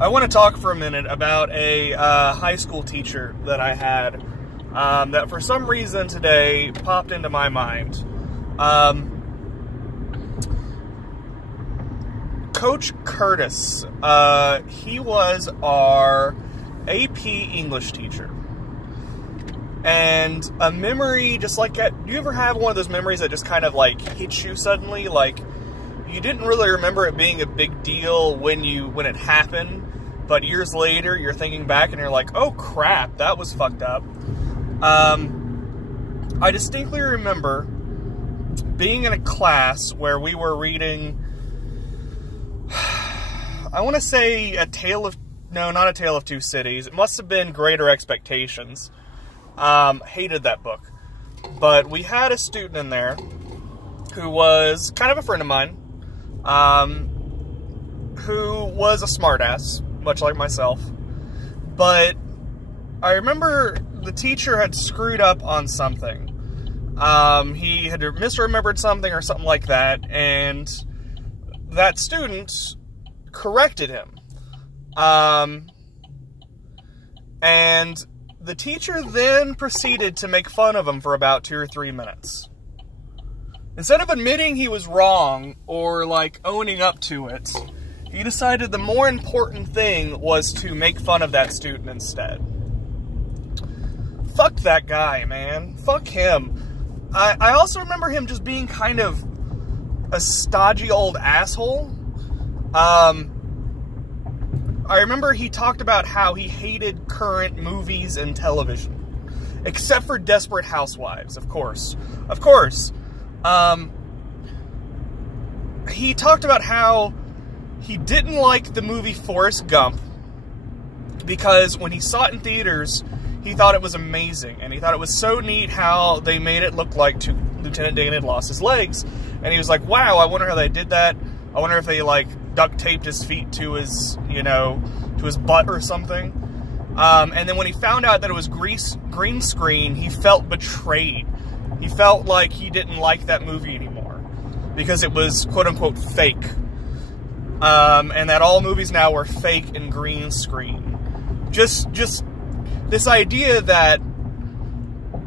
I want to talk for a minute about a high school teacher that I had that for some reason today popped into my mind. Coach Curtis, he was our AP English teacher. And a memory just like that, do you ever have one of those memories that just kind of like hits you suddenly? Like, you didn't really remember it being a big deal when it happened, but years later you're thinking back and you're like, oh crap, that was fucked up. I distinctly remember being in a class where we were reading, I want to say not A Tale of Two Cities. It must have been Greater Expectations. Hated that book. But we had a student in there who was kind of a friend of mine, who was a smartass, much like myself. But I remember the teacher had screwed up on something. He had misremembered something or something like that, and that student corrected him. And the teacher then proceeded to make fun of him for about 2 or 3 minutes. Instead of admitting he was wrong or like owning up to it, he decided the more important thing was to make fun of that student instead. Fuck that guy, man. Fuck him. I also remember him just being kind of a stodgy old asshole. I remember he talked about how he hated current movies and television. Except for Desperate Housewives, of course. Of course. He talked about how he didn't like the movie Forrest Gump because when he saw it in theaters, he thought it was amazing. And he thought it was so neat how they made it look like Lieutenant Dan had lost his legs. And he was like, wow, I wonder how they did that. I wonder if they, like, duct taped his feet to his, to his butt or something. And then when he found out that it was green screen, he felt betrayed. He felt like he didn't like that movie anymore because it was quote-unquote fake. And that all movies now were fake and green screen. Just this idea that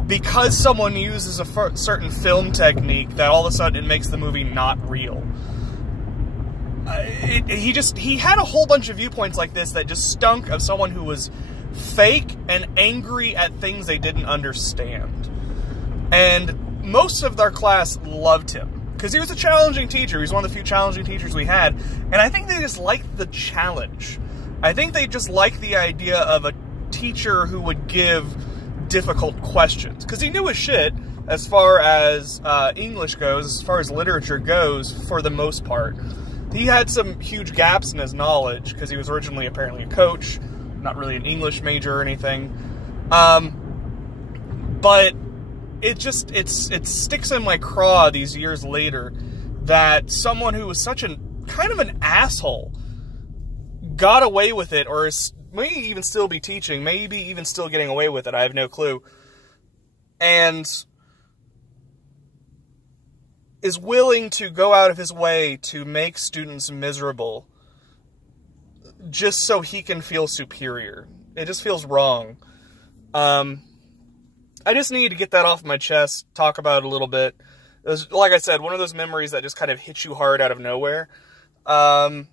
because someone uses a certain film technique, that all of a sudden it makes the movie not real. He had a whole bunch of viewpoints like this that just stunk of someone who was fake and angry at things they didn't understand. And most of our class loved him because he was a challenging teacher. He was one of the few challenging teachers we had. And I think they just liked the challenge. I think they just liked the idea of a teacher who would give difficult questions. Because he knew his shit as far as English goes, as far as literature goes, for the most part. He had some huge gaps in his knowledge because he was originally apparently a coach, not really an English major or anything. But it sticks in my craw these years later that someone who was such kind of an asshole got away with it, or may even still be teaching, maybe even still getting away with it. I have no clue. And is willing to go out of his way to make students miserable just so he can feel superior. It just feels wrong. I just need to get that off my chest, talk about it a little bit. It was, like I said, one of those memories that just kind of hit you hard out of nowhere. But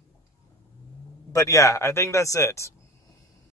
yeah, I think that's it.